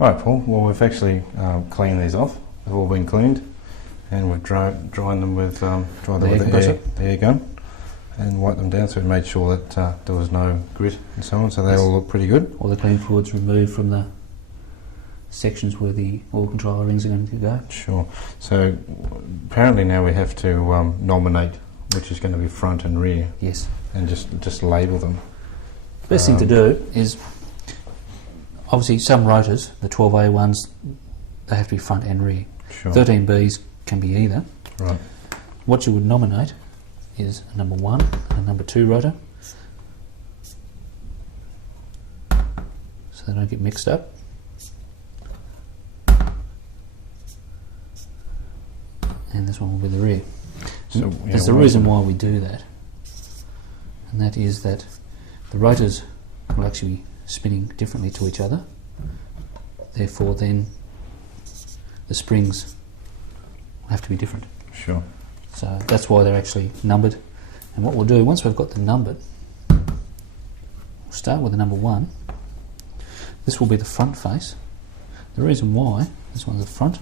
Alright, Paul, well we've actually cleaned these off. They've all been cleaned and we've dried them with the air gun and wiped them down, so we made sure that there was no grit and so on, so they all look pretty good. All the clean fluids removed from the sections where the oil controller rings are going to go. Sure. So apparently now we have to nominate which is going to be front and rear. Yes. And just label them. The best thing to do is, obviously some rotors, the 12A ones, they have to be front and rear. Sure. 13Bs can be either. Right. What you would nominate is a number 1 and a number 2 rotor, so they don't get mixed up. And this one will be the rear. So, there's the reason why we do that, and that is that the rotors will actually be spinning differently to each other, therefore then the springs will have to be different. Sure. So that's why they're actually numbered. And what we'll do, once we've got them numbered, we'll start with the number 1. This will be the front face. The reason why this one's the front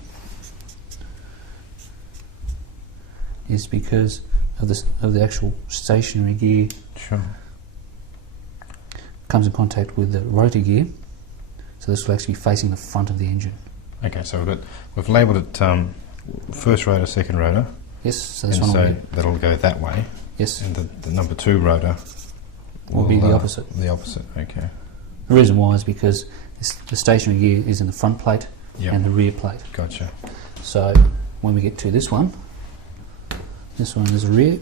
is because of the actual stationary gear. Sure. Comes in contact with the rotor gear, so this will actually be facing the front of the engine. Okay, so we've labelled it first rotor, second rotor. Yes, so this and one so will be, that'll go that way. yes, And the number 2 rotor will be the opposite. The opposite, okay. The reason why is because the stationary gear is in the front plate Yep. and the rear plate. Gotcha. So when we get to this one is the rear.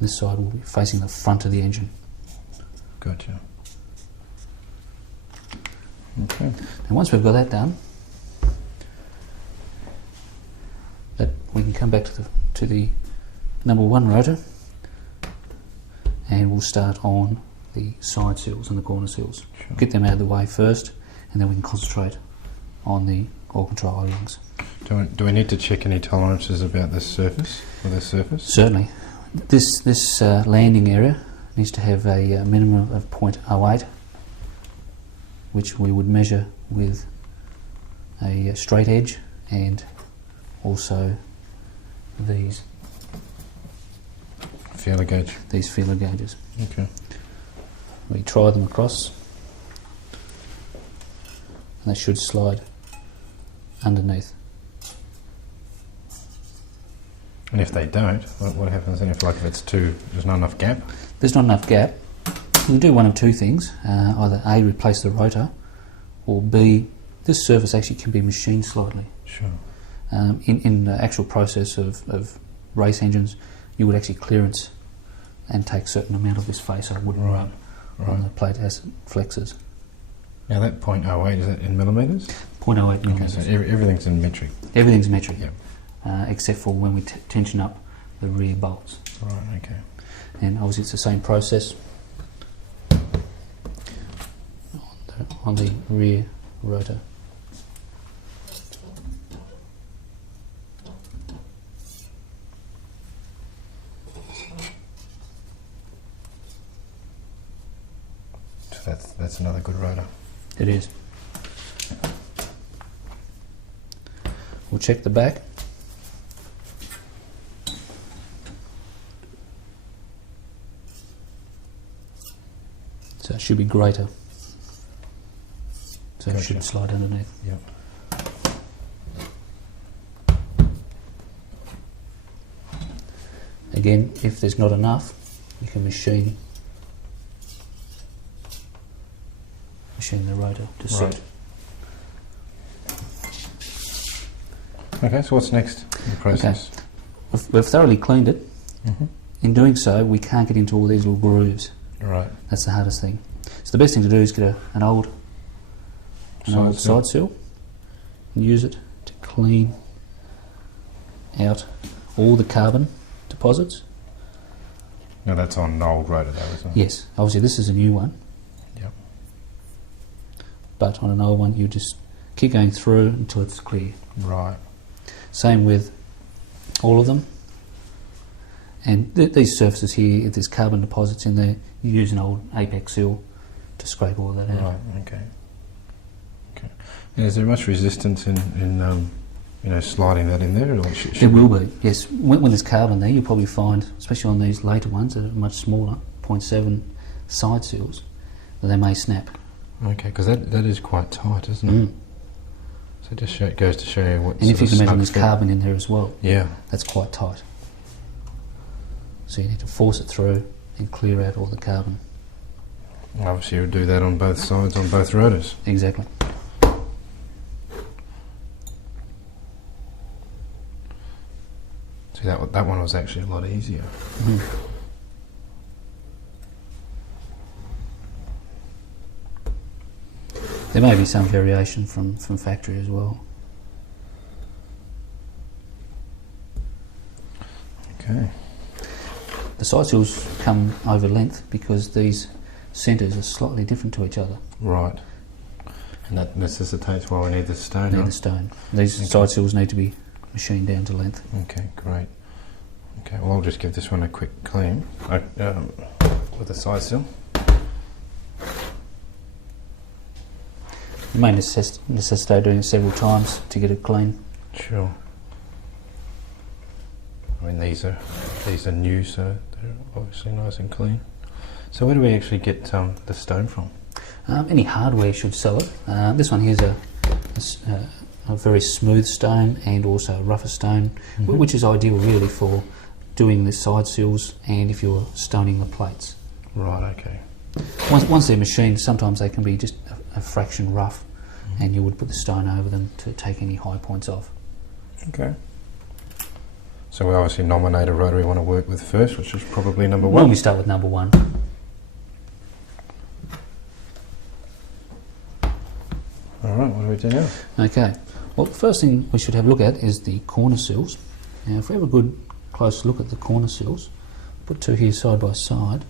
This side will be facing the front of the engine. Gotcha. Okay. And once we've got that done, we can come back to the number 1 rotor, and we'll start on the side seals and the corner seals. Sure. Get them out of the way first, and then we can concentrate on the oil control O-rings. Do we need to check any tolerances about this surface or this surface? Certainly. This landing area needs to have a minimum of 0.08, which we would measure with a straight edge and also these Feeler gauge. These feeler gauges. Okay. We try them across, and they should slide underneath. And if they don't, what happens then? If it's there's not enough gap? There's not enough gap. You can do one of two things: either A, replace the rotor, or B, this surface actually can be machined slightly. Sure. In the actual process of race engines, you would actually clearance and take a certain amount of this face I wouldn't run on the plate as it flexes. Now that 0.08, is that in millimetres? 0.08 millimetres. Okay, so everything's in metric? Everything's metric, Yep. Except for when we tension up the rear bolts. Right, okay. And obviously it's the same process on the rear rotor. So that's another good rotor. It is. We'll check the back. So it should be greater. So Gotcha. it should slide underneath. Yep. Again, if there's not enough, you can machine the rotor to set. Okay, so what's next in the process? Okay. We've thoroughly cleaned it. Mm-hmm. In doing so, we can't get into all these little grooves. Right. That's the hardest thing. So the best thing to do is get an old side seal and use it to clean out all the carbon deposits. Now that's on an old rotor though, isn't it? Yes, obviously this is a new one. Yep. But on an old one you just keep going through until it's clear. Right. Same with all of them. And these surfaces here, if there's carbon deposits in there, you use an old apex seal to scrape all that out. Right. Okay. Okay. And is there much resistance in sliding that in there? Or There will be, yes. When there's carbon there, you'll probably find, especially on these later ones that are much smaller, 0.7 side seals, that they may snap. Okay, because that is quite tight, isn't it? So it just goes to show you what. And if you can imagine there's carbon in there as well, yeah, that's quite tight. So you need to force it through and clear out all the carbon. Obviously, you would do that on both sides, on both rotors. Exactly. See, that one was actually a lot easier. There may be some variation from factory as well. Okay. The side seals come over length because these centres are slightly different to each other. Right. And that necessitates why we need the stone. Need the stone. These side seals need to be machined down to length. Okay, great. Okay, well I'll just give this one a quick clean with the side seal. You may necessitate doing it several times to get it clean. Sure. I mean these are new, so they're obviously nice and clean. So where do we actually get the stone from? Any hardware should sell it. This one here's a very smooth stone and also a rougher stone, which is ideal really for doing the side seals and if you're stoning the plates. Right, okay. Once they're machined, sometimes they can be just a fraction rough, and you would put the stone over them to take any high points off. Okay. So we obviously nominate a rotor we want to work with first, which is probably number Well, one. we start with number one. Alright, what do we do now? Okay. Well, the first thing we should have a look at is the corner seals. Now, if we have a good close look at the corner seals, put two here side by side,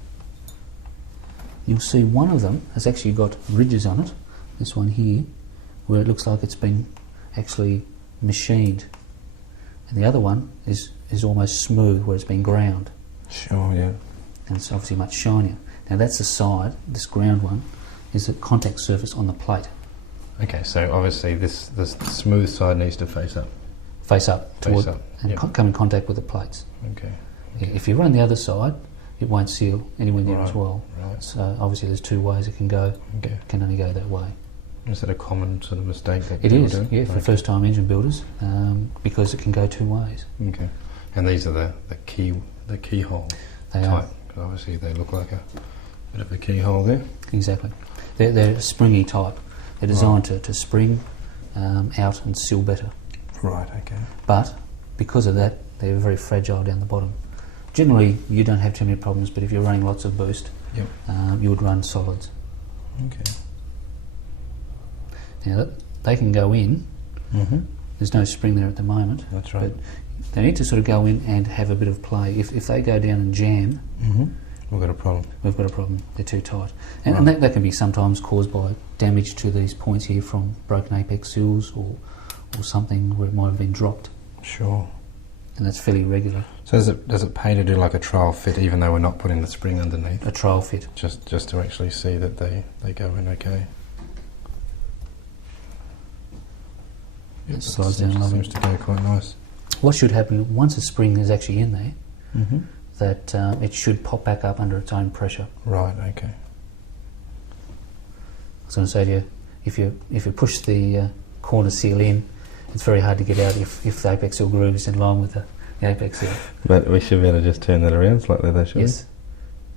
you'll see one of them has actually got ridges on it, this one here, where it looks like it's been actually machined. And the other one is almost smooth, where it's been ground. Sure, yeah. And it's obviously much shinier. Now that's the side, this ground one, is the contact surface on the plate. Okay, so obviously the smooth side needs to face up. Face up, and yep. come in contact with the plates. Okay. If you run the other side, it won't seal anywhere near as well. Right. So obviously there's two ways it can go. Okay. It can only go that way. Is that a common sort of mistake that It people is, do? yeah, for Okay. first-time engine builders, because it can go two ways. Okay. And these are the keyhole They type. are. 'Cause obviously they look like a bit of a keyhole there. Exactly. They're a springy type. They're designed to spring out and seal better. Right. Okay. But because of that, they're very fragile down the bottom. Generally, you don't have too many problems, but if you're running lots of boost, Yep. you would run solids. Okay. Now, they can go in. Mm-hmm. There's no spring there at the moment. That's right. But they need to sort of go in and have a bit of play. If they go down and jam, We've got a problem. we've got a problem. They're too tight. And that can be sometimes caused by damage to these points here from broken apex seals or something where it might have been dropped. Sure. And that's fairly regular. So does it pay to do like a trial fit, even though we're not putting the spring underneath? A trial fit. Just to actually see that they go in okay. It slides down lovely. Seems to go quite nice. What should happen once a spring is actually in there, Mm-hmm. that it should pop back up under its own pressure. Right. Okay. I was going to say to you, if you push the corner seal in, it's very hard to get out if the apex seal groove is in line with the apex seal. But we should be able to just turn that around slightly, though, shouldn't Yes,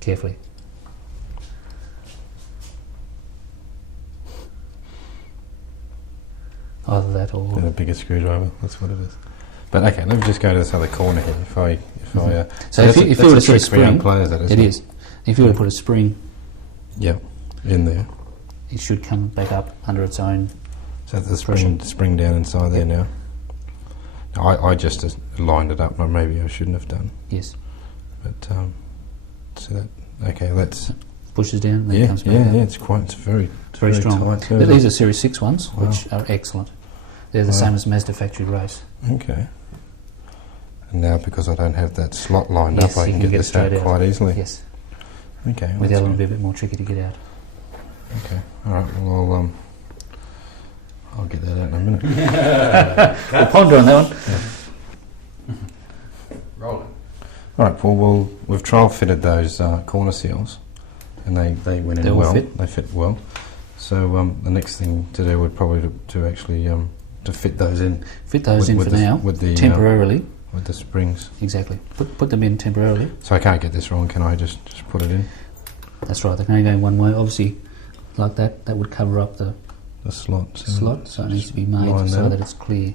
carefully. Either that or... we? A bigger screwdriver. That's what it is. But okay, let me just go to this other corner here. So if you were to put a spring, players, that, it is. If you were to put a spring, Yep, in there. it should come back up under its own. So the spring down inside there now. I just lined it up, or maybe I shouldn't have done. Yes. But so that okay, let's Pushes down, and then it comes back up. it's very strong. tight too, These isn't are Series 6 ones, Wow. which are excellent. They're the Wow. same as Mazda factory race. it? Okay. And now because I don't have that slot lined Yes, up, I you can can get get this out straight out. quite easily. Yes. Okay. With the other one, it'll be a bit more tricky to get out. Okay. All right. Well, I'll get that out in a minute. We'll ponder on that one. Rolling. All right, Paul. Well, we've trial fitted those corner seals, and they went in They all well. fit? They fit well. So the next thing to do would probably to actually to fit those in. Fit those in for now, with the temporarily. with the springs. Exactly. Put them in temporarily. So I can't get this wrong, can I? Just put it in That's right. They can only go one way. Obviously, like that, that would cover up the the slot. slot, so it needs to be made line so there. that it's clear.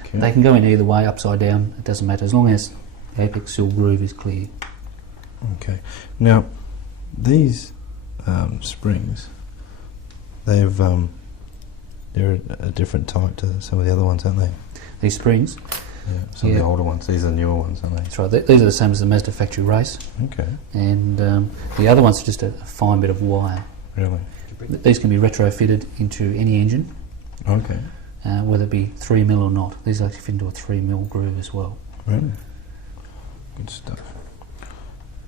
Okay. They can go in either way, upside down. It doesn't matter as long as the apex seal groove is clear. Okay. Now, these springs, they're a different type to some of the other ones, aren't they? These springs, Yeah. Some of Yeah. the older ones. These are the newer ones, aren't they? that's right. These are the same as the Mazda factory race, Okay. and the other ones are just a fine bit of wire. Really? These can be retrofitted into any engine, Okay. whether it be 3mm or not. These actually fit into a 3mm groove as well. Really? Good stuff.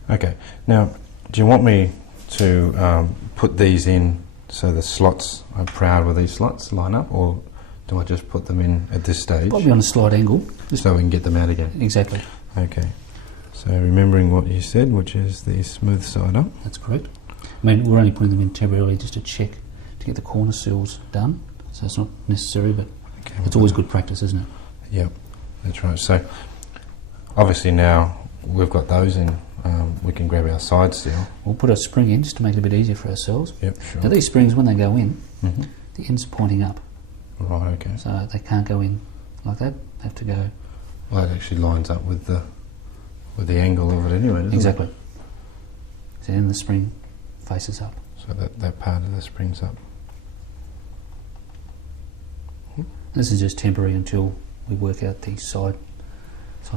Okay. Now, do you want me to put these in so the slots are proud where these slots line up, or do I just put them in at this stage Probably on a slight angle. so we can get them out again? Exactly. Okay. So remembering what you said, which is the smooth side up. That's correct. I mean, we're only putting them in temporarily just to check to get the corner seals done. So it's not necessary, but Okay. it's always good practice, isn't it? Yep, that's right. So obviously now we've got those in, we can grab our side seal. We'll put a spring in just to make it a bit easier for ourselves. Yep, sure. Now these springs, when they go in, hmm the ends are pointing up, Right, okay. so they can't go in like that. They have to go Well, it actually lines up with the angle of it anyway, doesn't exactly. it? So then the spring faces up. So that part of the spring's up. This is just temporary until we work out the side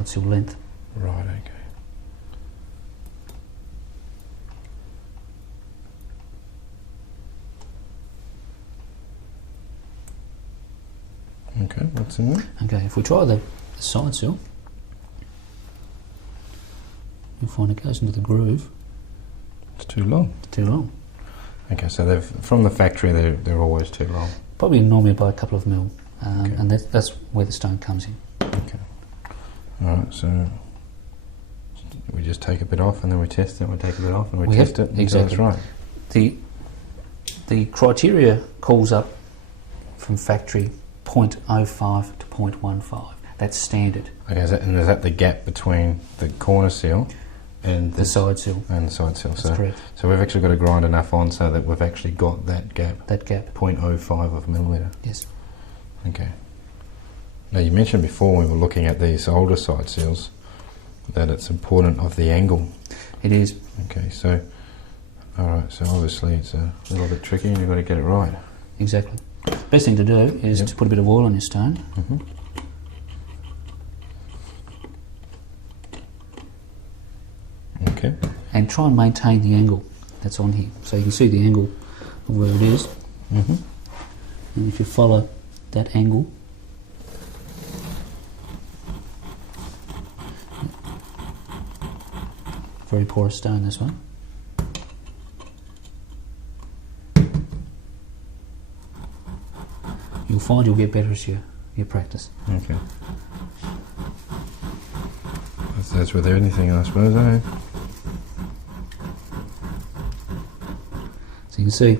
seal length. Right, okay. Okay, what's in there? Okay, if we try the side seal, you'll find it goes into the groove. It's too long. It's too long. Okay, so they've from the factory they're always too long. Probably normally by a couple of mil, Okay. and that's where the stone comes in. Okay. All right, so we just take a bit off and then we test it. We take a bit off and we We test have- it. Until exactly. it's right. The criteria calls up from factory 0.05 to 0.15. That's standard. Okay, is that the gap between the corner seal and The side seal. and the side seal? That's So, correct. so we've actually got to grind enough on so that we've actually got that gap, That gap. 0.05 of a millimetre. Yes. Okay. Now you mentioned before when we were looking at these older side seals that it's important of the angle. It is. Okay, so all right, so obviously it's a little bit tricky and you've got to get it right. Exactly. Best thing to do is Yep. to put a bit of oil on your stone. Mm-hmm. Okay. And try and maintain the angle that's on here. So you can see the angle of where it is. Mm-hmm. And if you follow that angle, very porous stone, this one. You'll find you'll get better as you practice. Okay. That's with anything, I suppose, eh? So you can see,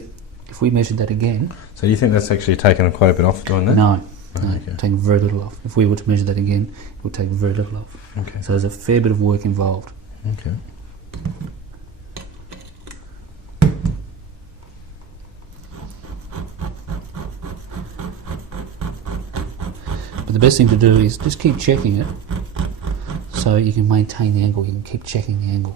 if we measured that again, So do you think that's actually taken quite a bit off doing that? no, Okay. taking very little off. If we were to measure that again, it would take very little off. Okay. So there's a fair bit of work involved. Okay. But the best thing to do is just keep checking it so you can maintain the angle, you can keep checking the angle.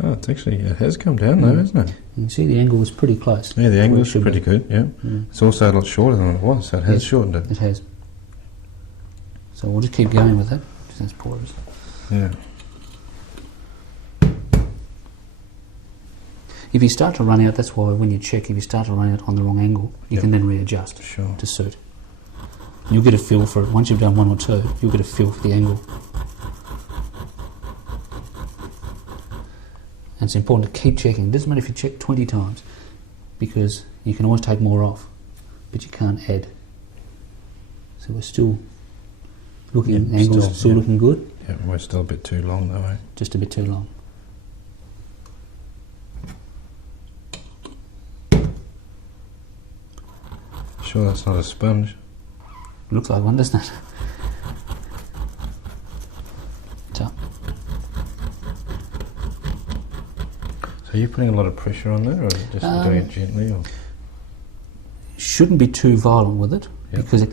Oh, it has come down though, isn't it? You can see the angle was pretty close. Yeah, the Where it angle's should pretty be. good, yeah. Mm. It's also a lot shorter than it was, so it has Yes. shortened it. It has. So we'll just keep going with that, just as porous. Yeah. If you start to run out, that's why when you check, if you start to run out on the wrong angle, you Yep. can then readjust Sure. to suit. You'll get a feel for it. Once you've done one or two, you'll get a feel for the angle. And it's important to keep checking. It doesn't matter if you check 20 times, because you can always take more off, but you can't add. So we're still looking, the angle's still looking good. Yeah, we're still a bit too long though, eh? Just a bit too long. Sure that's not a sponge? Looks like one, doesn't it? So are you putting a lot of pressure on there, or is it just doing it gently? Or? Shouldn't be too violent with it, Yep. because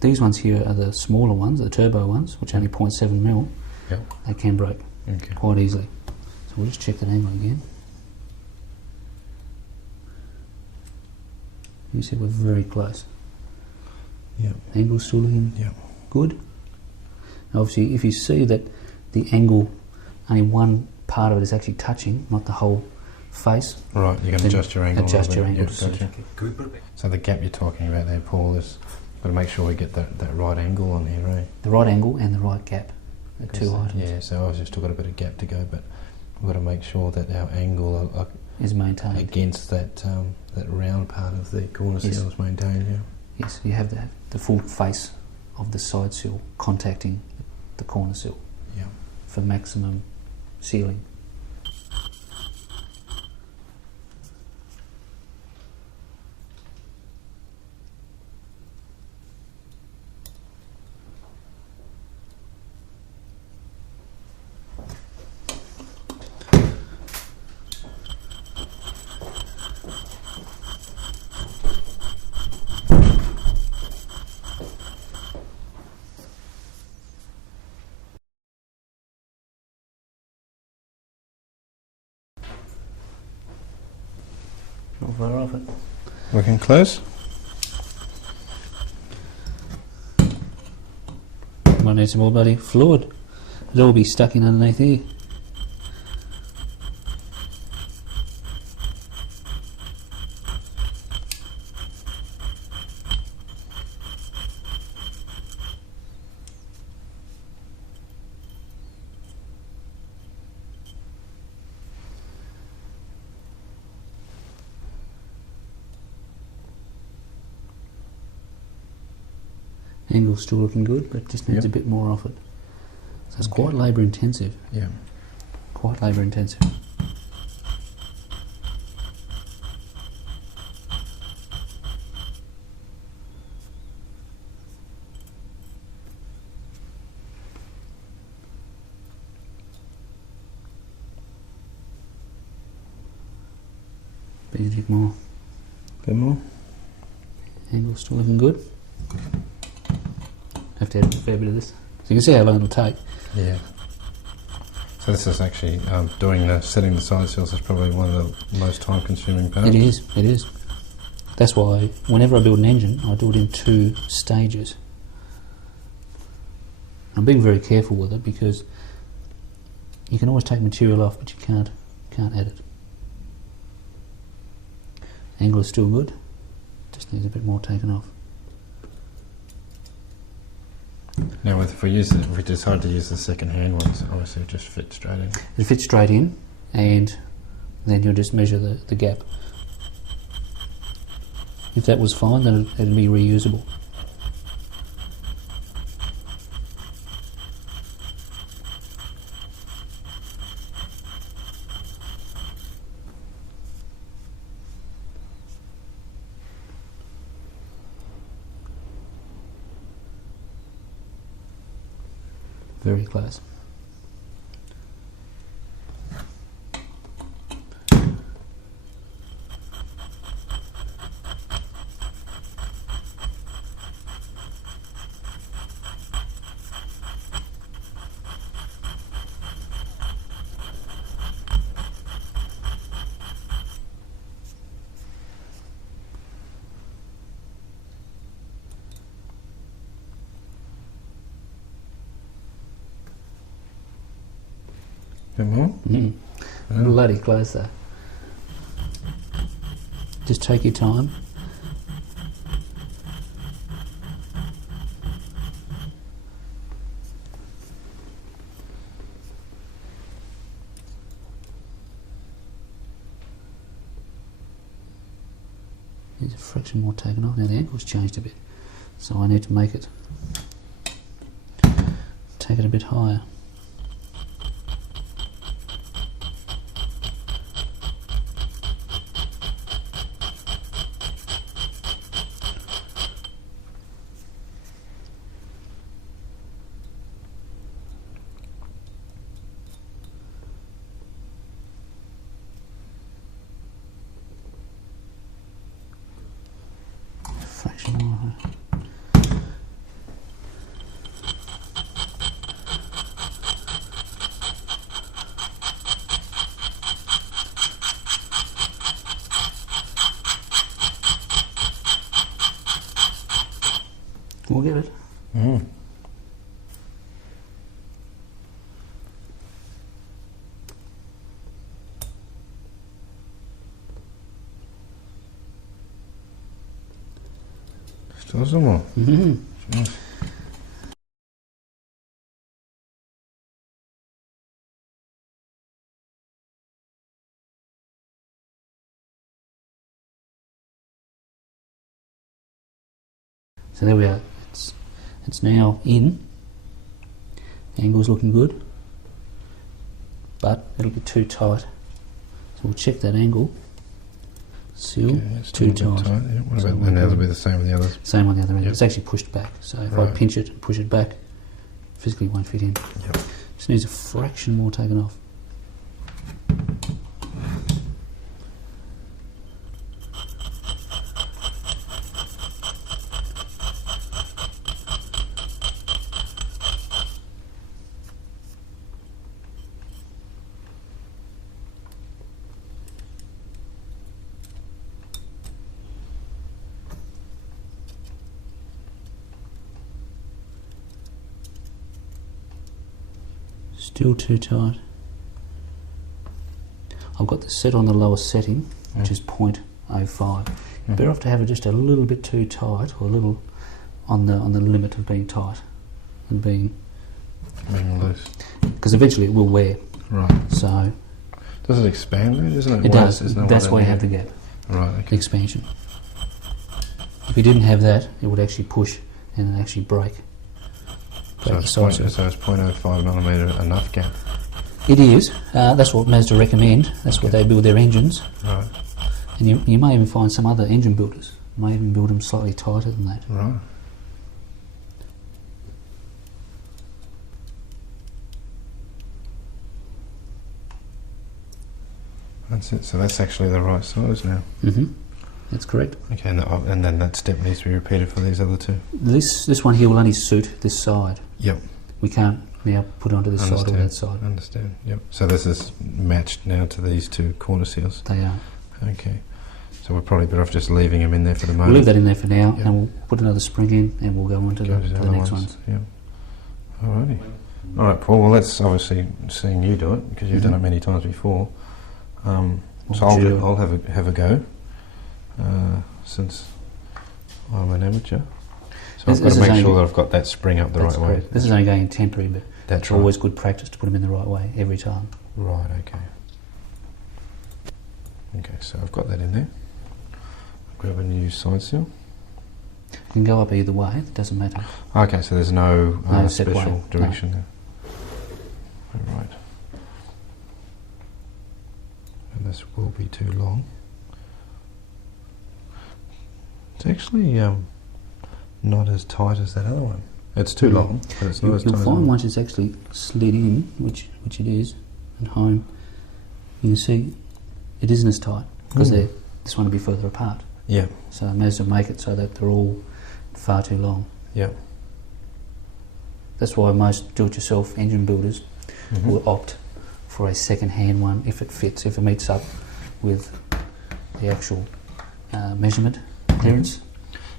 these ones here are the smaller ones, the turbo ones, which are only 0.7 mil. Yep. They can break quite easily. So we'll just check that angle again. You see we're very close. Yep. Angle's still looking good. Now obviously if you see that the angle, only one part of it is actually touching, not the whole face. Right, you can adjust your angle. Adjust your angle. Yep, gotcha. So the gap you're talking about there, Paul, is got to make sure we get that right angle on here, right? The right angle and the right gap. The two items. Yeah, so obviously still got a bit of gap to go, but we've got to make sure that our angle is maintained against that that round part of the corner seal is maintained. Yeah. Yes, you have the full face of the side seal contacting the corner seal. Yeah. For maximum sealing. Not far off it. Looking close? Might need some more bloody fluid. It'll all be stuck in underneath here. Angle's still looking good, but just needs a bit more off it. So it's quite labour intensive. Yeah. Quite labour intensive. Bit more. Bit more? Angle's still looking good. Have to add a fair bit of this. So you can see how long it'll take. Yeah. So this is actually setting the side seals is probably one of the most time consuming parts. It is. That's why whenever I build an engine, I do it in 2 stages. I'm being very careful with it because you can always take material off, but you can't add it. Angle is still good, just needs a bit more taken off. Now, if we decide to use the second-hand ones, obviously it just fits straight in. It fits straight in, and then you'll just measure the gap. If that was fine, then it'll be reusable. Very close. Bit more? Bloody close there. Just take your time. Needs a fraction more taken off. Now the angle's changed a bit, so I need to make it, take it a bit higher. Fraction more. We'll get it. Mm. Still some more. Mm-hmm. Nice. So there we are. It's now in. Angle's looking good, but it'll be too tight. So we'll check that angle. Seal, Okay, it's too still a tight. bit tight. Yeah. What So about, we'll and that'll go- be the same with the others. Same on the other end. Yep. It's actually pushed back. So if I Right. pinch it and push it back, physically won't fit in. Yep. Just needs a fraction more taken off. Still too tight. I've got this set on the lowest setting, which is 0.05. You're better off to have it just a little bit too tight, or a little on the limit of being tight and being, Being loose. because eventually it will wear. Right. So Does it expand then, isn't it? it Why does. is there That's one why you in have the there? gap, Right, the okay. expansion. If you didn't have that, it would actually push and then actually break. So the it's, size of it. so it's 0.05 millimetre enough gap. It is. That's what Mazda recommend. That's what they build their engines. Right, And you may even find some other engine builders may even build them slightly tighter than that. right. That's it, so that's actually the right size now. Mm-hmm. That's correct. Okay, and then that step needs to be repeated for these other two. This one here will only suit this side. Yep. We can't now put it onto this side or that side. Understand, yep. So this is matched now to these two corner seals. They are. Okay. So we're probably better off just leaving them in there for the moment. We'll leave that in there for now, Yep. and we'll put another spring in, and we'll go on to Go the other next ones. Yep. Alrighty. Alright, Paul, well that's obviously seeing you do it, because you've done it many times before. What So would you do? I'll have a go, since I'm an amateur. So This I've got is to make only- sure that I've got that spring up the That's right way. correct. This is only going temporary, but That's it's right. always good practice to put them in the right way every time. Right, okay. Okay, so I've got that in there. Grab a new side seal. You can go up either way, it doesn't matter. Okay, so there's no, No set special way, direction there. Right. And this will be too long. It's actually not as tight as that other one. It's too long, but it's not as tight You'll as find that. once it's actually slid in, which it is, and home, you can see it isn't as tight, because this one will be further apart. Yeah, So I managed to make it so that they're all far too long. yeah. That's why most do-it-yourself engine builders Mhm. will opt for a second-hand one if it fits, if it meets up with the actual measurement clearance.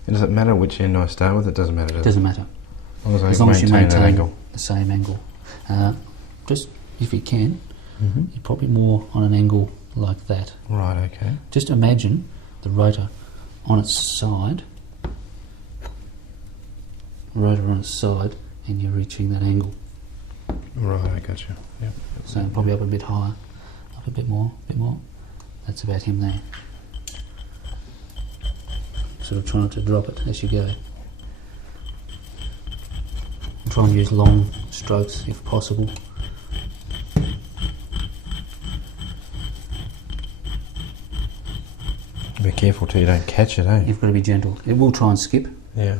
And does it matter which end I start with? It doesn't matter, It does it? doesn't matter. As long as I maintain that angle. the same angle. Just if you can, Mm-hmm. you're probably more on an angle like that. Right, okay. Just imagine the rotor on its side, and you're reaching that angle. Right, I got you. Yep. So probably up a bit higher, up a bit more, That's about him there. sort of try not to drop it as you go. And try and use long strokes if possible. Be careful till you don't catch it, eh? You've got to be gentle. It will try and skip, Yeah.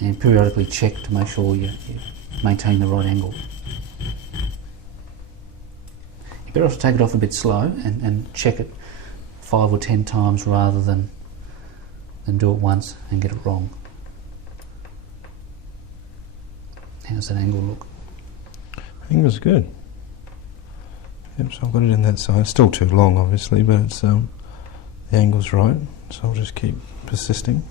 and periodically check to make sure you maintain the right angle. You better off to take it off a bit slow and check it 5 or 10 times rather than do it once and get it wrong. How's that angle look? I think it was good. Yep, so I've got it in that side. It's still too long, obviously, but it's the angle's right, so I'll just keep persisting.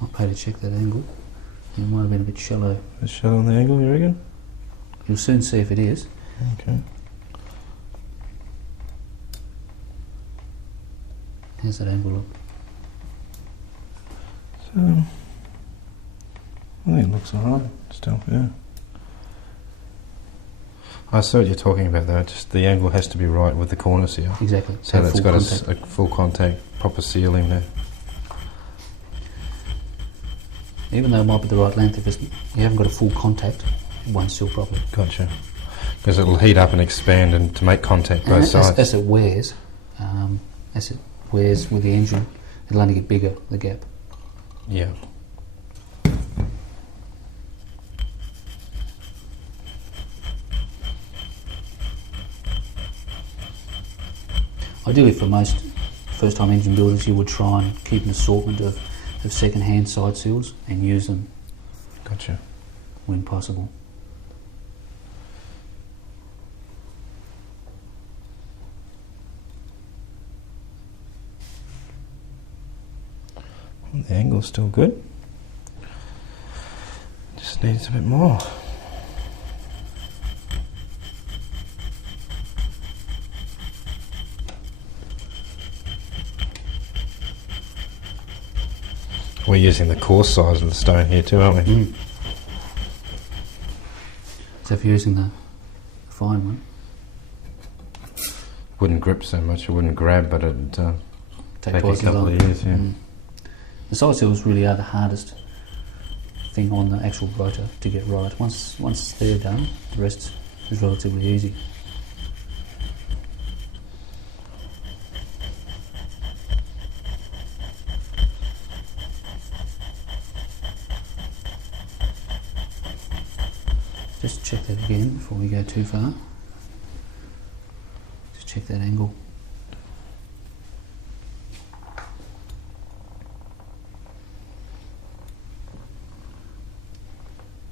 I'll pay to check that angle. It might have been a bit shallow. A shallow on the angle, you reckon? You'll soon see if it is. Okay. How's that angle look? So, I think it looks alright still, yeah. I see what you're talking about though, just the angle has to be right with the corner seal. Exactly. So Have that's full got contact. a full contact, proper sealing there. Even though it might be the right length, if you haven't got a full contact, it won't seal properly. Gotcha. Because it'll heat up and expand and to make contact both sides. As it wears with the engine, it'll only get bigger, the gap. Yeah. Ideally for most first-time engine builders, you would try and keep an assortment of second-hand side seals and use them Gotcha. when possible. The angle's still good. Just needs a bit more. We're using the coarse size of the stone here too, aren't we? Mm. So if you're using the fine one, Wouldn't grip so much, it wouldn't grab, but it'd take a twice as couple long. of years, yeah. Mm. The side seals really are the hardest thing on the actual rotor to get right. Once they're done, the rest is relatively easy. Just check that again before we go too far. Just check that angle.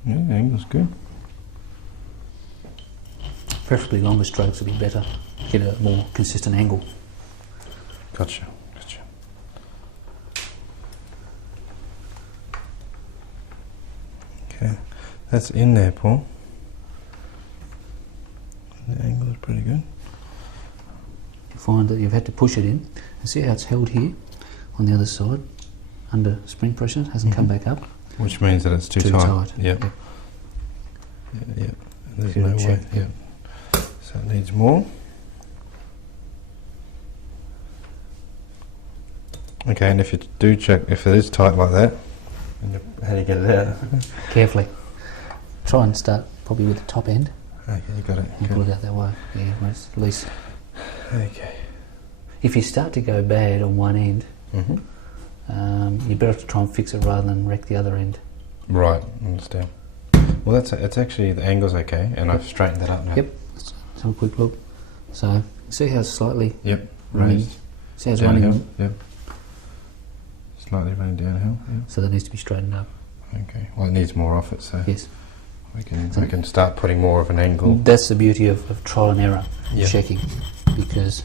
Yeah, the angle's good. Preferably longer strokes would be better. Get a more consistent angle. Gotcha, gotcha. Okay, that's in there, Paul. The angle is pretty good. You find that you've had to push it in, and see how it's held here on the other side under spring pressure. It hasn't come back up. Which means that it's too tight. Yep. Yeah. There's Feel no it way. check. Yeah. So it needs more. Okay, and if you do check, if it is tight like that, how do you get it out? Carefully. Try and start probably with the top end Okay, you got it. and Good. pull it out that way. Yeah, most, at least. Okay. If you start to go bad on one end, you're better to try and fix it rather than wreck the other end. Right, understand. Well, it's actually, the angle's okay, and I've straightened that up now. Yep. Let's have a quick look. So, see how it's slightly Yep, running. raised. See how it's Downhill, running. yep. Slightly running downhill, yeah. So that needs to be straightened up. Okay, well it needs more off it, so Yes. we can start putting more of an angle. That's the beauty of trial and error and Yeah. checking, because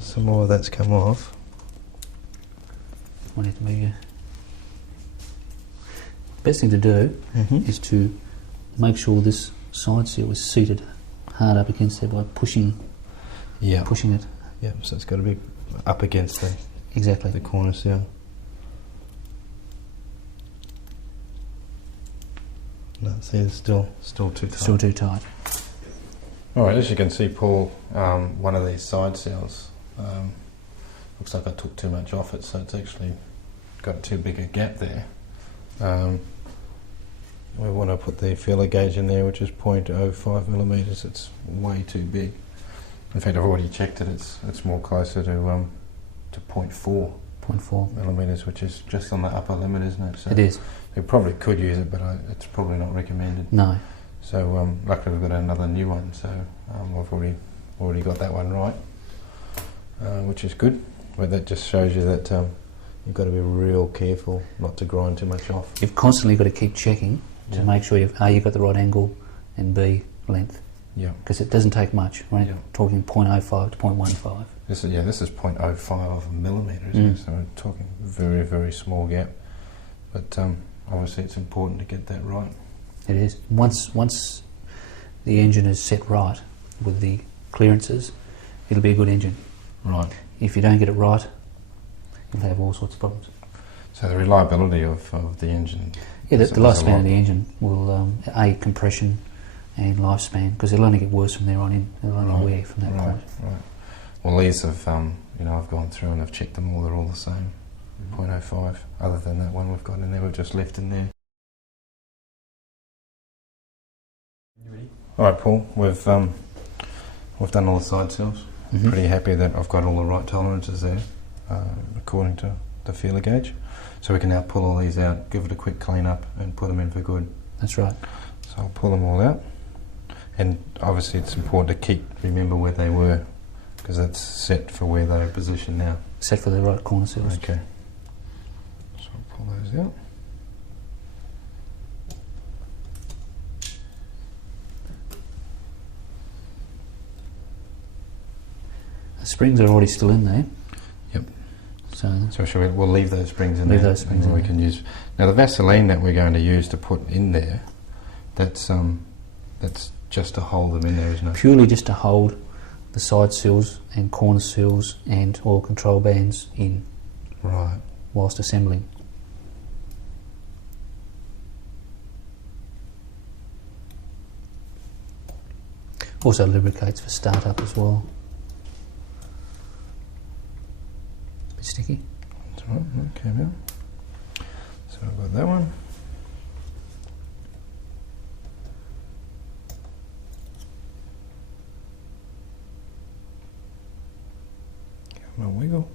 Some more of that's come off. I need to move you. Best thing to do is to make sure this side seal is seated hard up against there by pushing Yeah. pushing it. Yeah. So it's got to be up against Exactly. the corner seal. No, see, it's still too tight. Still too tight. All right, as you can see, Paul, one of these side seals looks like I took too much off it, so it's actually got too big a gap there. We want to put the feeler gauge in there, which is 0.05 millimetres. It's way too big. In fact, I've already checked it. It's more closer to 0.4 0.4 millimetres, which is just on the upper limit, isn't it? So It is. you probably could use it, but it's probably not recommended. No. So luckily we've got another new one, so I've already got that one right, which is good. But that just shows you that you've got to be real careful not to grind too much off. You've constantly got to keep checking to make sure you've got the right angle and B, length. Yeah. Because it doesn't take much. We're Yeah. talking 0.05 to 0.15. This is 0.05 millimetre, isn't it? So we're talking very, very small gap. But obviously it's important to get that right. It is. Once the engine is set right with the clearances, it'll be a good engine. Right. If you don't get it right, you'll have all sorts of problems. So the reliability of the engine. Yeah, the is a lifespan lot. of the engine will, compression and lifespan, because it'll only get worse from there on in. It'll only wear from that point. Right. Well, these have, I've gone through and I've checked them all. They're all the same, 0.05. Other than that one we've got in there, we've just left in there. All right, Paul. We've done all the side seals. Pretty happy that I've got all the right tolerances there, according to the feeler gauge. So we can now pull all these out, give it a quick clean up, and put them in for good. That's right. So I'll pull them all out. And obviously it's important to remember where they were, because that's set for where they're positioned now. Set for the right corner seals. Okay. So I'll pull those out. The springs are already still in there. Yep. So We'll leave those springs in there. Leave those springs and in we can use. Now the Vaseline that we're going to use to put in there, that's just to hold them in there, isn't it? purely just to hold the side seals and corner seals and oil control bands in Right. whilst assembling. Also lubricates for startup as well. It's a bit sticky. That's right. Okay, now. So I've got that one. Give them a wiggle.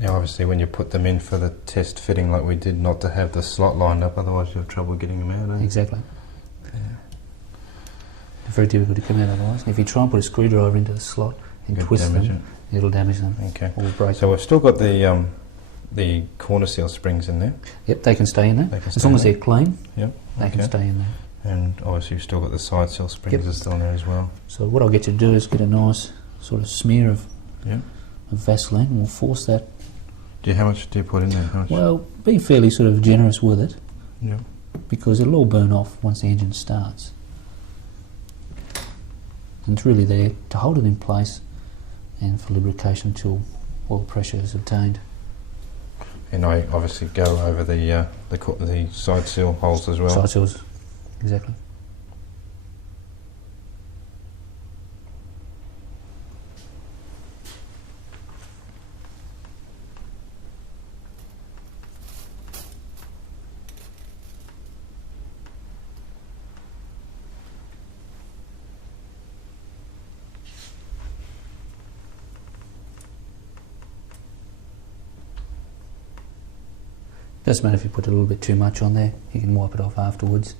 Now obviously when you put them in for the test fitting like we did, not to have the slot lined up, otherwise you have trouble getting them out, eh? Exactly. Yeah. They're very difficult to come out otherwise. And if you try and put a screwdriver into the slot and Could twist damage them, it'll damage them Okay. or break So them. we've still got the corner seal springs in there. Yep, they can stay in there. They can As stay long in as there. they're clean, Yep. they can stay in there. And obviously you've still got the side seal springs Yep. are still in there as well. So what I'll get you to do is get a nice sort of smear of Yep. Vaseline, and we'll force that. How much do you put in there? How much? Well, be fairly sort of generous with it, Yep. because it'll all burn off once the engine starts. And it's really there to hold it in place and for lubrication until oil pressure is obtained. And I obviously go over the side seal holes as well. Side seals, exactly. Doesn't matter if you put a little bit too much on there, you can wipe it off afterwards.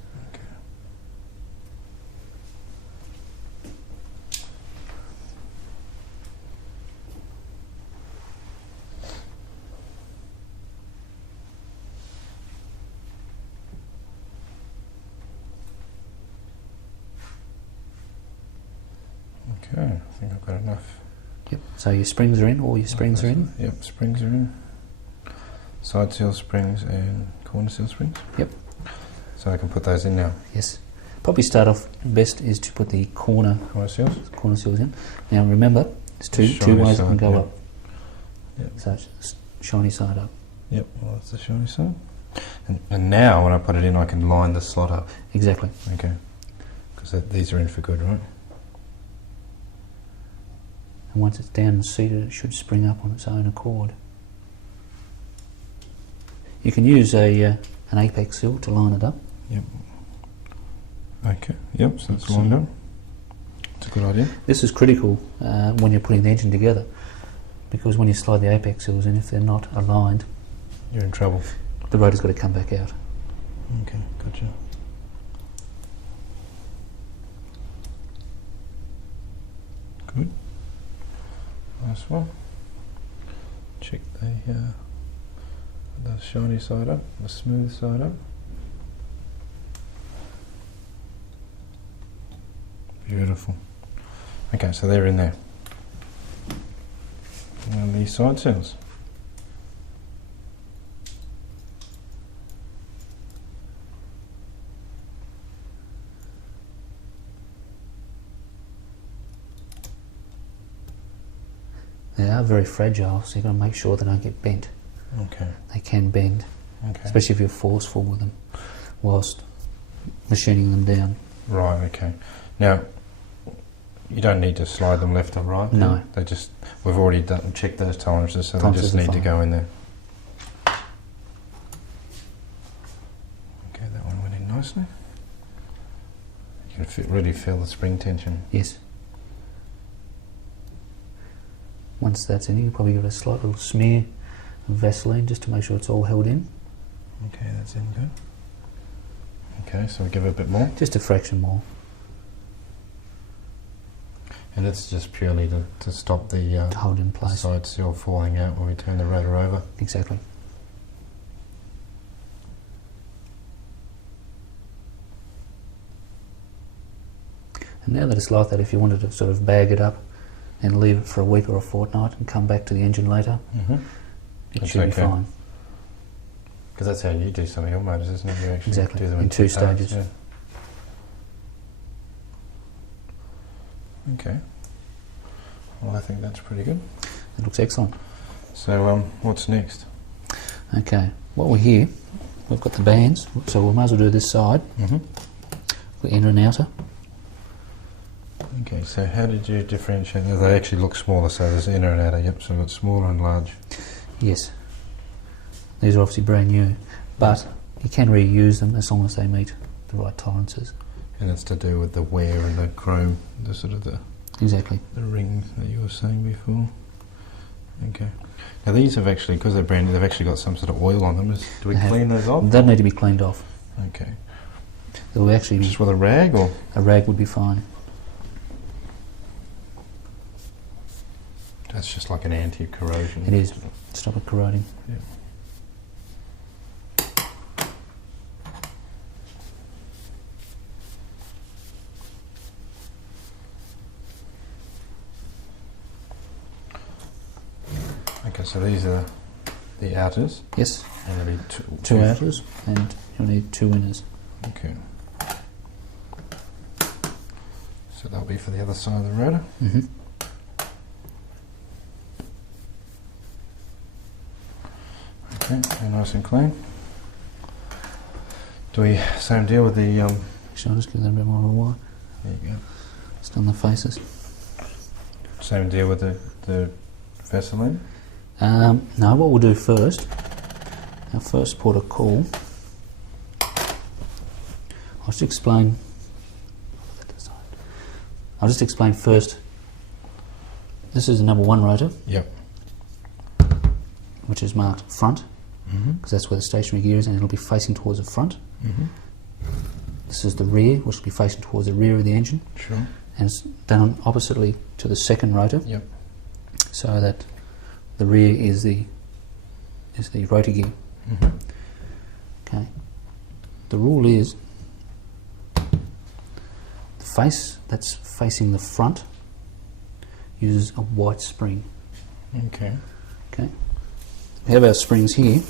Okay, I think I've got enough. Yep, so your springs are in, all your springs are in. Yep, springs are in. Side seal springs and corner seal springs. Yep. So I can put those in now. Yes. Probably start off best is to put the corner seals. In. Now remember, there's two ways it can go up. Yep. So it's shiny side up. Yep, well that's the shiny side. And now when I put it in I can line the slot up. Exactly. Okay. Because these are in for good, right? And once it's down and seated, it should spring up on its own accord. You can use an apex seal to line it up. Yep. Okay, yep, so that's lined up. It's a good idea. This is critical when you're putting the engine together, because when you slide the apex seals in, if they're not aligned, you're in trouble. The rotor's got to come back out. Okay, gotcha. Good. Nice one. Check the shiny side up, the smooth side up. Beautiful. Okay, so they're in there. And these side seals. They are very fragile, so you've got to make sure they don't get bent. Okay. They can bend, especially if you're forceful with them whilst machining them down. Right, okay. Now, you don't need to slide them left or right? No. They just, we've already checked those tolerances, so they just need to go in there. Okay, that one went in nicely. You can really feel the spring tension. Yes. Once that's in, you probably give it a slight little smear of Vaseline just to make sure it's all held in. Okay, that's in good. Okay, so we give it a bit more? Just a fraction more. And it's just purely to stop the to hold in place. Side seal falling out when we turn the rotor over. Exactly. And now that it's like that, if you wanted to sort of bag it up and leave it for a week or a fortnight and come back to the engine later, it should be fine. Because that's how you do some of your motors, isn't it? You actually exactly. do them in two stages. Yeah. Okay. Well, I think that's pretty good. It looks excellent. So, what's next? Okay. While we're here, we've got the bands, so we might as well do this side. The inner and outer. Okay, so how did you differentiate? They actually look smaller, so there's inner and outer, yep, so we've got smaller and large. Yes. These are obviously brand new, but you can reuse them as long as they meet the right tolerances. And it's to do with the wear and the chrome, the sort of the ring that you were saying before. Okay. Now these have actually, because they're brand new, they've actually got some sort of oil on them. Do we clean those off? They need to be cleaned off. Okay. They'll actually be... Just with a rag, or? A rag would be fine. That's just like an anti-corrosion. It is. Stop it corroding. Yeah. Okay, so these are the outers? Yes. And there'll be two outers, and you'll need two inners. Okay. So that'll be for the other side of the rotor? Okay, very nice and clean. Do we same deal with the... Actually, I'll just give that a bit more of a wire. There you go. Just on the faces. Same deal with the Vaseline? No, what we'll do first, our first port of call, I'll just explain first, this is the number 1 rotor. Yep. Which is marked front, because that's where the stationary gear is, and it'll be facing towards the front. This is the rear, which will be facing towards the rear of the engine. Sure. And it's done oppositely to the second rotor. Yep. So that the rear is the rotor gear. Okay. The rule is the face that's facing the front uses a white spring. Okay. Okay. We have our springs here.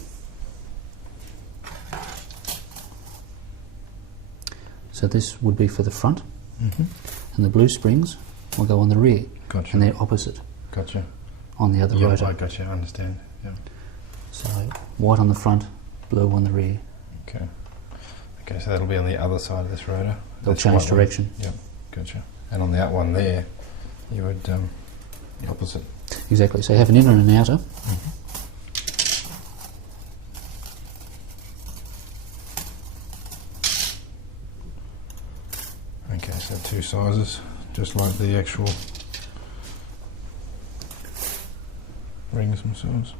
So this would be for the front, Mm-hmm. and the blue springs will go on the rear, Gotcha. and they're opposite Gotcha. on the other Yeah, rotor. I gotcha. I understand. Yeah. So white on the front, blue on the rear. Okay. Okay, so that'll be on the other side of this rotor. They'll This change white one. direction. Yep. Gotcha. And on that one there, you would the opposite. Exactly. So you have an inner and an outer. Mm-hmm. Okay, so two sizes, just like the actual rings themselves.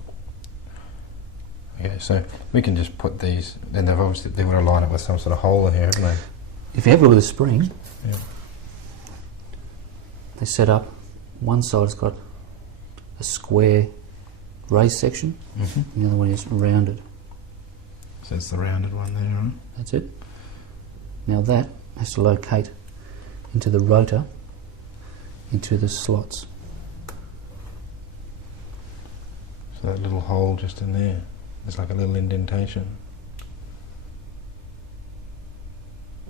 Okay, so we can just put these, and they've obviously, they would align it with some sort of hole in here, haven't they? If you have a look at the spring, Yeah. they set up, one side's got a square raised section, Mm-hmm. and the other one is rounded. So it's the rounded one there, right? That's it. Now that has to locate into the rotor, into the slots. So that little hole just in there, there's like a little indentation.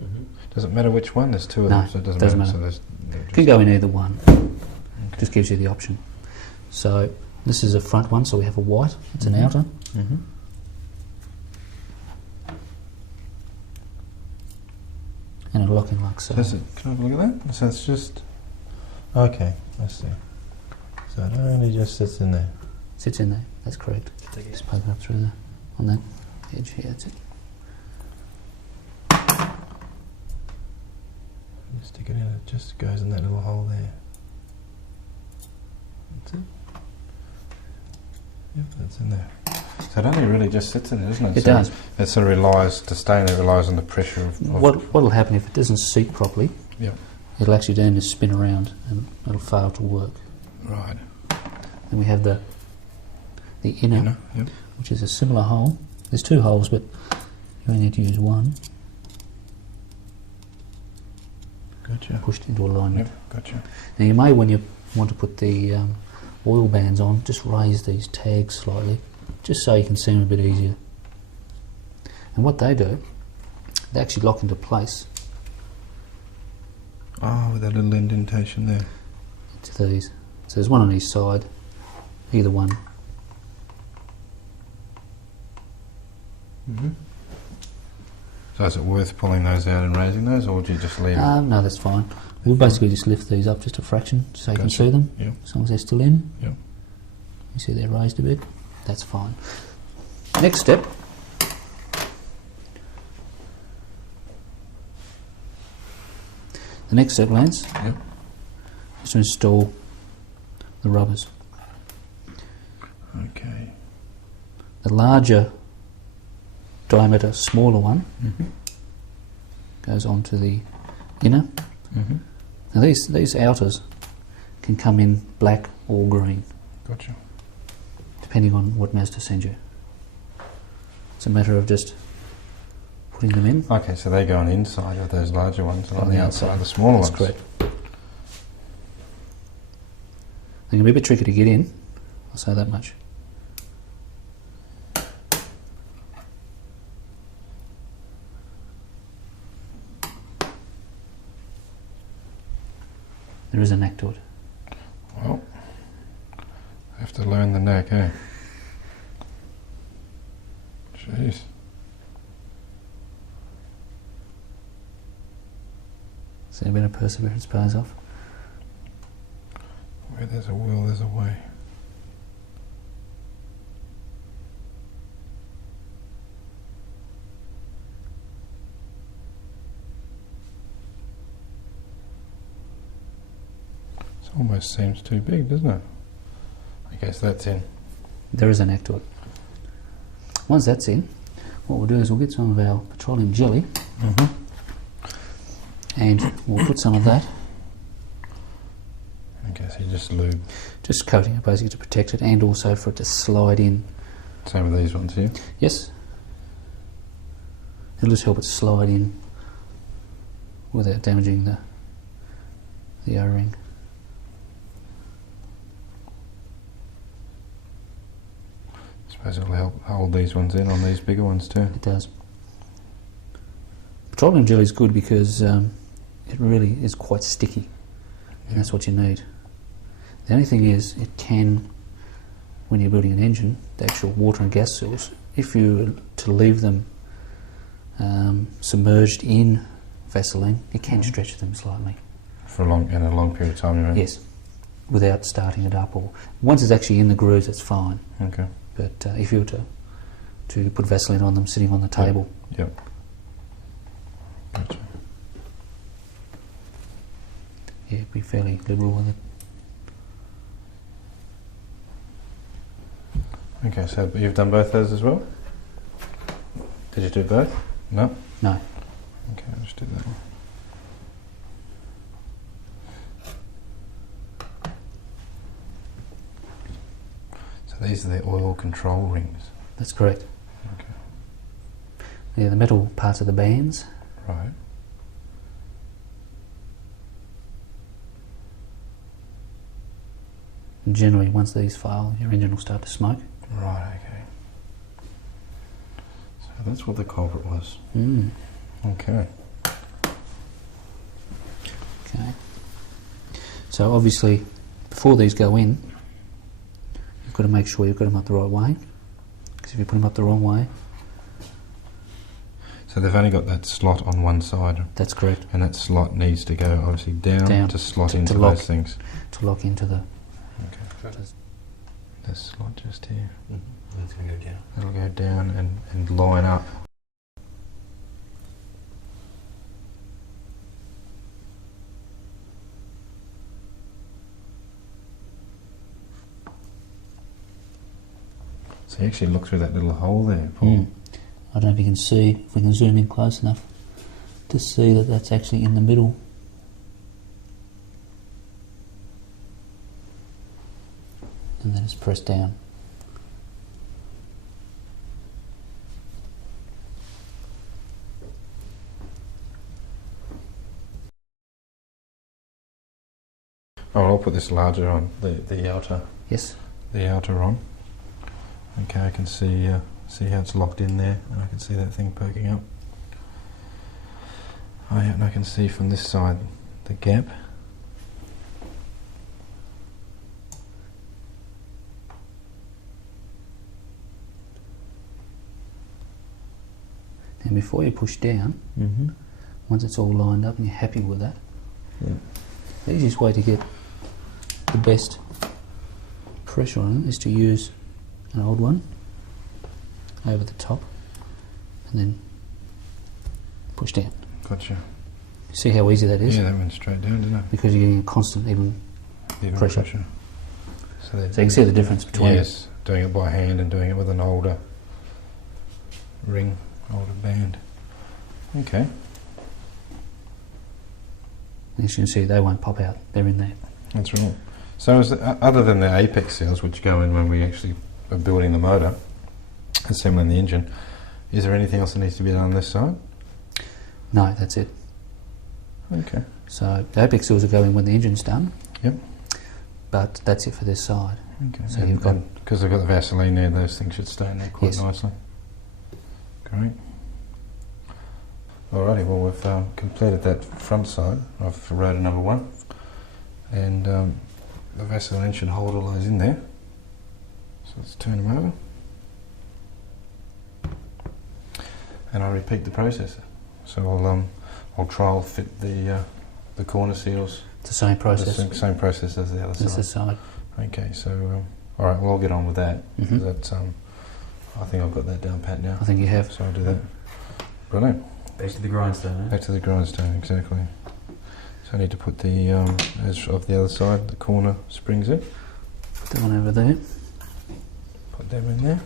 Mm-hmm. Does it matter which one? There's two of No, them, so it doesn't, doesn't matter. matter. So there's Could go in either one. okay. Just gives you the option. So this is a front one, so we have a white, it's an outer. Mm-hmm. And a locking lug. So Can I have a look at that? So it's just... Okay, I see. So it only just sits in there. sits in there, that's correct. Just poke it up through on that edge here, that's it. You stick it in, it just goes in that little hole there. That's it. Yep, that's in there. So it only really just sits in it, doesn't it? It does. It sort of relies, to stay in it relies on the pressure of... What'll happen if it doesn't seat properly, Yep. it'll actually then just spin around and it'll fail to work. Right. Then we have the inner, Yep. which is a similar hole. There's two holes, but you only need to use one. Gotcha. Pushed into alignment. Yep, gotcha. Now you may, when you want to put the oil bands on, just raise these tags slightly, just so you can see them a bit easier. And what they do, they actually lock into place Oh, with that little indentation there. to these. So there's one on each side, either one. Mm-hmm. So is it worth pulling those out and raising those, or would you just leave it? No, that's fine. We'll basically just lift these up just a fraction so you can Gotcha. see them, Yep. as long as they're still in. Yep. You see they're raised a bit, that's fine. Next step, Lance, Yep. is to install the rubbers. Okay. The larger diameter, smaller one, Mm-hmm. goes onto the inner. Mm-hmm. Now these outers can come in black or green, Gotcha. depending on what Mazda sends you. It's a matter of just putting them in. Okay, so they go on the inside of those larger ones, and on the outside of the smaller That's ones. correct. They can be a bit tricky to get in, I'll say that much. There is a knack to it. Well, I have to learn the knack, eh? Jeez. So a bit of perseverance pays off. Where there's a will, there's a way. It almost seems too big, doesn't it? I guess that's in. There is a knack to it. Once that's in, what we'll do is we'll get some of our petroleum jelly Mm-hmm. and we'll put some of that, Okay, so you just lube. just coating it basically to protect it and also for it to slide in. Same with these ones here. Yes? It'll just help it slide in without damaging the O-ring. I suppose it'll help hold these ones in on these bigger ones too. It does. Petroleum jelly is good because it really is quite sticky, and that's what you need. The only thing is, it can, when you're building an engine, the actual water and gas seals, if you were to leave them submerged in Vaseline, it can stretch them slightly. In a long period of time, you mean? Yes, without starting it up. Or once it's actually in the grooves, it's fine. Okay. But if you were to put Vaseline on them sitting on the table, Yep. Gotcha. yeah, be fairly liberal with it. Okay, so you've done both those as well? Did you do both? No? No. Okay, let's do that one. So these are the oil control rings. That's correct. Okay. Yeah, the metal parts of the bands. Right. And generally, once these fail, your engine will start to smoke. Right, okay. So that's what the culprit was. Mm. Okay. Okay. So obviously, before these go in, you've got to make sure you've got them up the right way. Because if you put them up the wrong way, So they've only got that slot on one side, that's correct. and that slot needs to go obviously down to slot to into lock. those things. To lock into the. Okay. This slot just here. That's going to go down. It'll go down and line up. So you actually look through that little hole there, Paul. Mm. I don't know if you can see, if we can zoom in close enough to see that that's actually in the middle. And then it's pressed down. Oh, I'll put this larger on, the outer Yes. on. Okay, I can see how it's locked in there, and I can see that thing poking up. Oh yeah, and I can see from this side the gap. And before you push down, once it's all lined up and you're happy with that, the easiest way to get the best pressure on it is to use an old one over the top and then push down. Gotcha. See how easy that is? Yeah, that went straight down, didn't it? Because you're getting a constant even pressure. So you can see the difference between yes, doing it by hand and doing it with an older ring, older band. Okay. As you can see, they won't pop out. They're in there. That's right. So other than the apex seals, which go in when we actually are building the motor, assembling the engine, is there anything else that needs to be done on this side? No, that's it. Okay. So the apex seals will go in when the engine's done. Yep. But that's it for this side. Okay. So you've got, because they've got the Vaseline there, those things should stay in there quite Yes. nicely. Great. Alrighty, well we've completed that front side of rotor number 1, and the Vaseline should hold all those in there. So let's turn them over, and I'll repeat the process. So I'll trial fit the corner seals. it's the same process. The same process as the other This side. is side. Okay, so all right, well I'll get on with that. Mhm. That's I think I've got that down pat now. I think you have. So I'll do that. Brilliant. Back to the grindstone, eh? Back to the grindstone, exactly. So I need to put the as of the other side, the corner springs in. Put that one over there. Put them in there.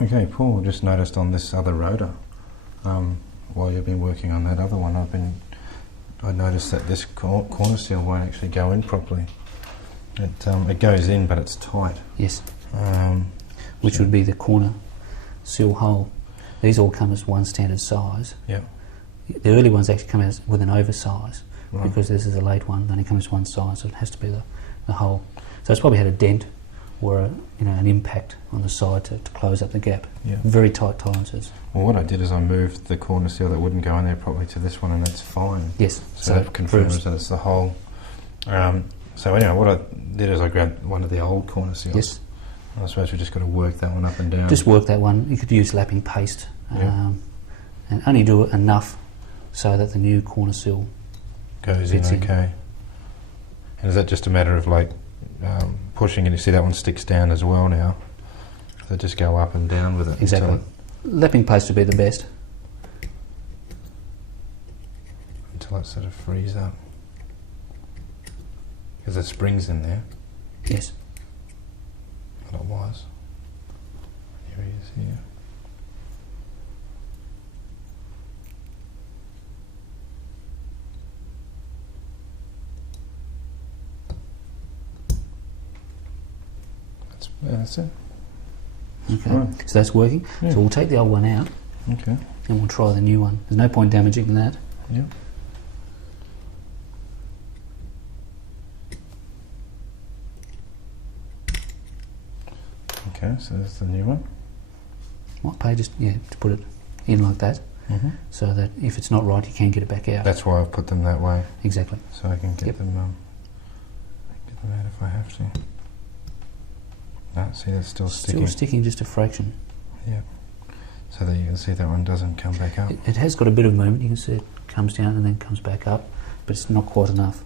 Okay, Paul, just noticed on this other rotor, while you've been working on that other one, I noticed that this corner seal won't actually go in properly. It goes in, but it's tight. Yes. Which so- would be the corner seal hole. These all come as one standard size. Yeah. The early ones actually come out with an oversize, Right. because this is a late one, then it comes to one side, so it has to be the whole. So it's probably had a dent or an impact on the side to close up the gap. Yeah. Very tight tolerances. Well, what I did is I moved the corner seal that wouldn't go in there properly to this one, and that's fine. Yes. So that confirms that it's the whole. So anyway, what I did is I grabbed one of the old corner seals. Yes. I suppose we just got to work that one up and down. Just work that one. You could use lapping paste, and only do it enough so that the new corner seal goes in okay. And is that just a matter of like pushing it? You see that one sticks down as well now. So just go up and down with it. Exactly. Lapping paste would be the best. Until it sort of frees up. Because the spring's in there. Yes. Well, it was. Here he is here. That's it. Okay. Right. So that's working. Yeah. So we'll take the old one out Okay. and we'll try the new one. There's no point damaging that. Yeah. Okay, so that's the new one. Might pay just to put it in like that, so that if it's not right, you can get it back out. That's why I've put them that way, Exactly. so I can get them out if I have to. No, see, that's still sticking. Still sticking, just a fraction. Yeah. So that you can see that one doesn't come back up. It has got a bit of movement. You can see it comes down and then comes back up, but it's not quite enough.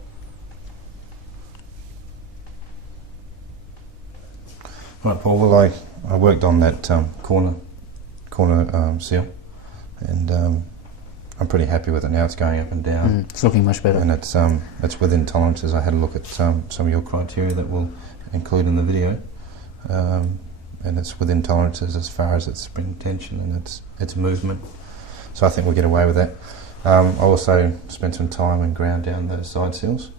Right, Paul. Well, I worked on that corner seal, and I'm pretty happy with it now. It's going up and down. It's looking much better. And it's within tolerances. I had a look at some of your criteria that we'll include in the video, and it's within tolerances as far as its spring tension and its movement. So I think we'll get away with that. I also spent some time and ground down those side seals,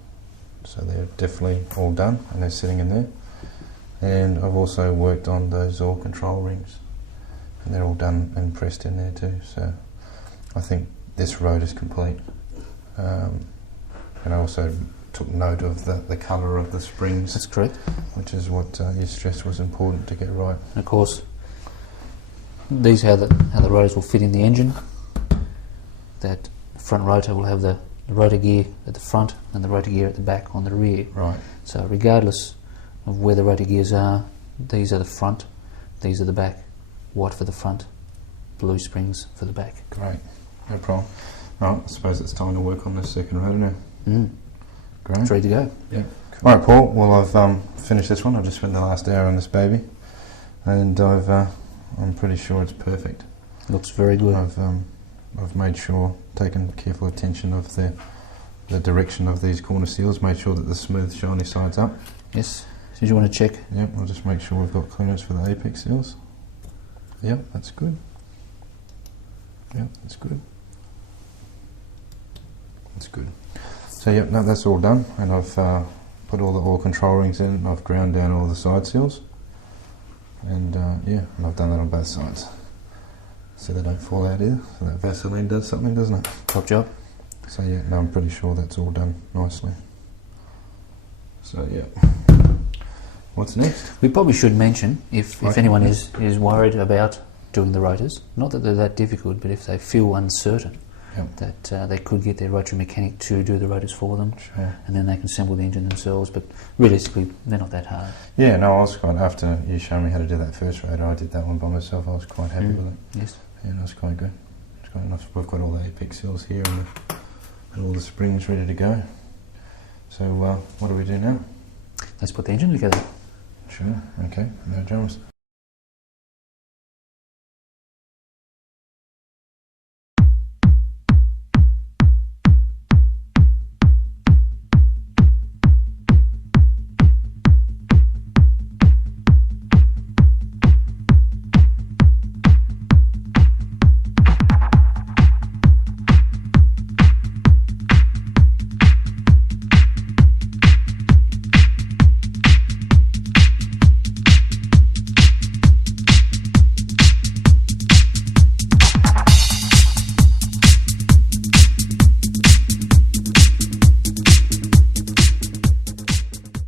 so they're definitely all done and they're sitting in there. And I've also worked on those oil control rings, and they're all done and pressed in there too. So I think this road is complete. And I also took note of the colour of the springs. That's correct. Which is what you stressed was important to get right. And of course, these are how the rotors will fit in the engine. That front rotor will have the rotor gear at the front and the rotor gear at the back on the rear. Right. So regardless of where the rotor gears are, these are the front, these are the back. White for the front, blue springs for the back. Great, no problem. Right, I suppose it's time to work on this second rotor now. Great. It's ready to go. Yeah. Cool. Alright, Paul, well I've finished this one. I've just spent the last hour on this baby, and I'm pretty sure it's perfect. Looks very good. I've made sure, taken careful attention of the direction of these corner seals, made sure that the smooth shiny side's up. Yes. Did you want to check? Yep, I'll just make sure we've got clearance for the apex seals. Yep, that's good. Yep, that's good. That's good. So yep, no, that's all done, and I've put all the oil control rings in, and I've ground down all the side seals, and and I've done that on both sides, so they don't fall out either. So that Vaseline does something, doesn't it? Top job. So yeah, no, I'm pretty sure that's all done nicely. So yeah. What's next? We probably should mention, if anyone is worried about doing the rotors, not that they're that difficult, but if they feel uncertain, that they could get their rotary mechanic to do the rotors for them, and then they can assemble the engine themselves, but realistically they're not that hard. Yeah, no, I was quite, after you showed me how to do that first rotor, I did that one by myself. I was quite happy with it. Yes. Yeah, no, it's quite good. It's quite nice. We've got all the apex seals here and all the springs ready to go. So what do we do now? Let's put the engine together. Sure, okay, no dramas.